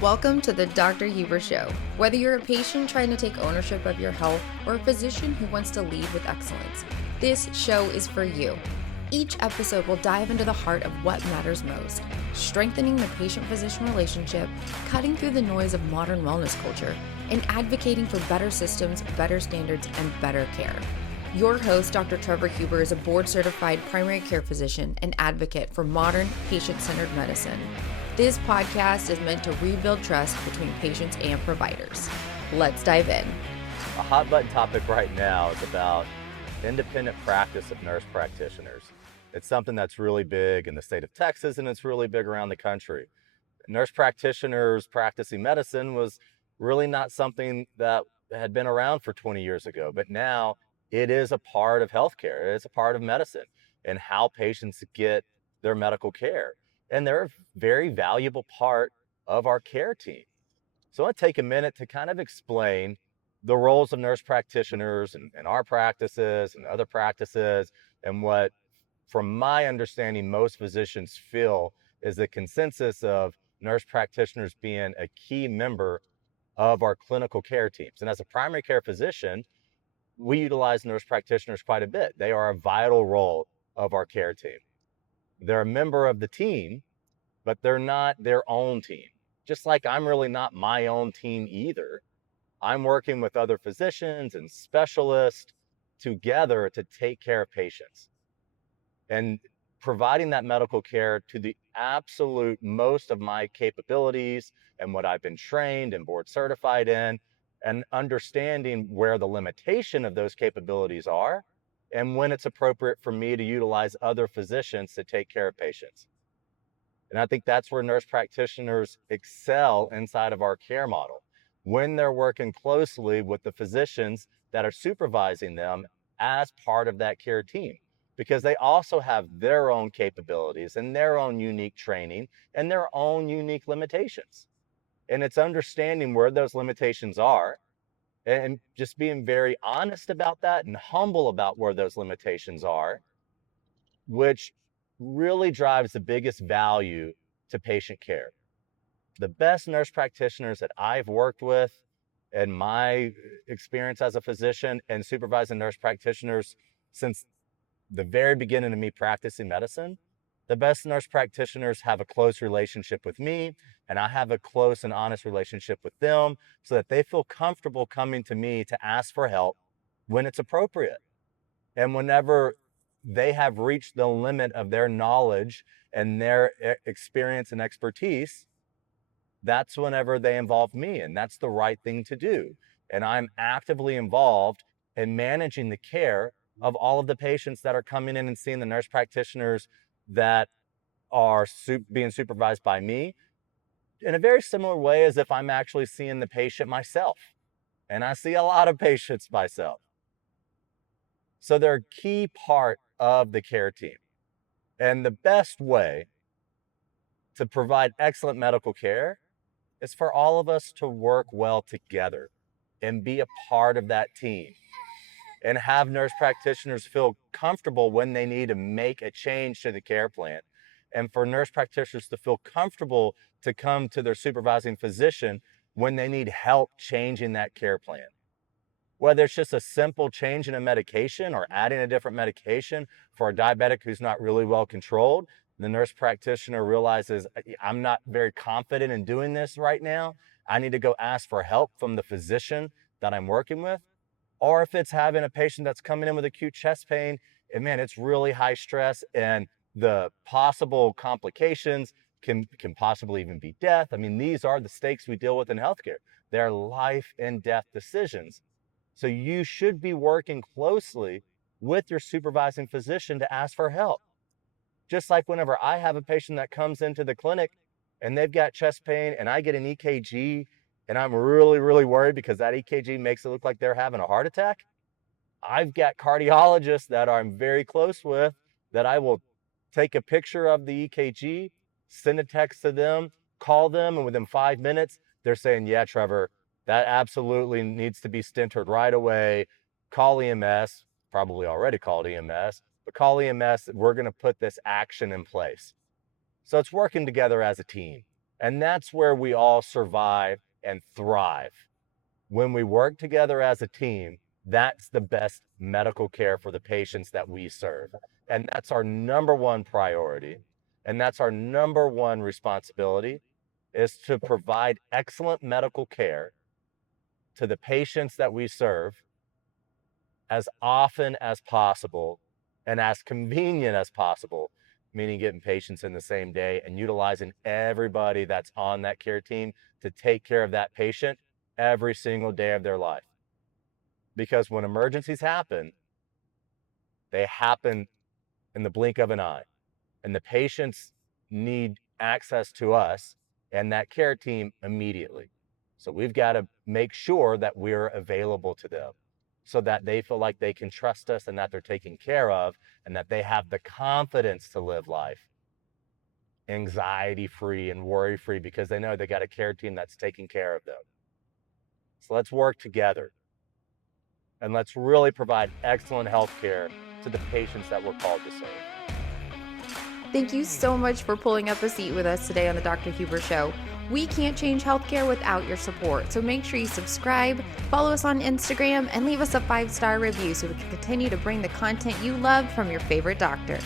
Welcome to the Dr. Huber Show. Whether you're a patient trying to take ownership of your health or a physician who wants to lead with excellence, this show is for you. Each episode will dive into the heart of what matters most, strengthening the patient-physician relationship, cutting through the noise of modern wellness culture, and advocating for better systems, better standards, and better care. Your host, Dr. Trevor Huber, is a board-certified primary care physician and advocate for modern, patient-centered medicine. This podcast is meant to rebuild trust between patients and providers. Let's dive in. A hot button topic right now is about independent practice of nurse practitioners. It's something that's really big in the state of Texas, and it's really big around the country. Nurse practitioners practicing medicine was really not something that had been around for 20 years ago, but now it is a part of healthcare. It's a part of medicine and how patients get their medical care. And they're a very valuable part of our care team. So I want to take a minute to kind of explain the roles of nurse practitioners and our practices and other practices, and what, from my understanding, most physicians feel is the consensus of nurse practitioners being a key member of our clinical care teams. And as a primary care physician, we utilize nurse practitioners quite a bit. They are a vital role of our care team. They're a member of the team, but they're not their own team. Just like I'm really not my own team either. I'm working with other physicians and specialists together to take care of patients and providing that medical care to the absolute most of my capabilities and what I've been trained and board certified in, and understanding where the limitation of those capabilities are and when it's appropriate for me to utilize other physicians to take care of patients. And I think that's where nurse practitioners excel inside of our care model, when they're working closely with the physicians that are supervising them as part of that care team, because they also have their own capabilities and their own unique training and their own unique limitations. And it's understanding where those limitations are and just being very honest about that and humble about where those limitations are, which really drives the biggest value to patient care. The best nurse practitioners that I've worked with in my experience as a physician and supervising nurse practitioners since the very beginning of me practicing medicine, the best nurse practitioners have a close relationship with me, and I have a close and honest relationship with them so that they feel comfortable coming to me to ask for help when it's appropriate. And whenever they have reached the limit of their knowledge and their experience and expertise, that's whenever they involve me, and that's the right thing to do. And I'm actively involved in managing the care of all of the patients that are coming in and seeing the nurse practitioners that are being supervised by me, in a very similar way as if I'm actually seeing the patient myself. And I see a lot of patients myself. So they're a key part of the care team. And the best way to provide excellent medical care is for all of us to work well together and be a part of that team and have nurse practitioners feel comfortable when they need to make a change to the care plan, and for nurse practitioners to feel comfortable to come to their supervising physician when they need help changing that care plan. Whether it's just a simple change in a medication or adding a different medication for a diabetic who's not really well controlled, the nurse practitioner realizes, I'm not very confident in doing this right now. I need to go ask for help from the physician that I'm working with. Or if it's having a patient that's coming in with acute chest pain, and man, it's really high stress, and the possible complications can possibly even be death. I mean, these are the stakes we deal with in healthcare. They're life and death decisions. So you should be working closely with your supervising physician to ask for help. Just like whenever I have a patient that comes into the clinic and they've got chest pain and I get an EKG and I'm really, really worried because that EKG makes it look like they're having a heart attack, I've got cardiologists that I'm very close with that I will take a picture of the EKG, send a text to them, call them, and within 5 minutes, they're saying, yeah, Trevor, that absolutely needs to be stented right away. Call EMS, probably already called EMS, but call EMS, we're going to put this action in place. So it's working together as a team. And that's where we all survive and thrive. When we work together as a team, that's the best medical care for the patients that we serve. And that's our number one priority. And that's our number one responsibility, is to provide excellent medical care to the patients that we serve as often as possible and as convenient as possible, meaning getting patients in the same day and utilizing everybody that's on that care team to take care of that patient every single day of their life. Because when emergencies happen, they happen in the blink of an eye, and the patients need access to us and that care team immediately. So we've got to make sure that we're available to them so that they feel like they can trust us and that they're taken care of and that they have the confidence to live life anxiety-free and worry-free because they know they got a care team that's taking care of them. So let's work together and let's really provide excellent health care to the patients that we're called to serve. Thank you so much for pulling up a seat with us today on the Dr. Huber Show. We can't change healthcare without your support, so make sure you subscribe, follow us on Instagram, and leave us a 5-star review so we can continue to bring the content you love from your favorite doctor.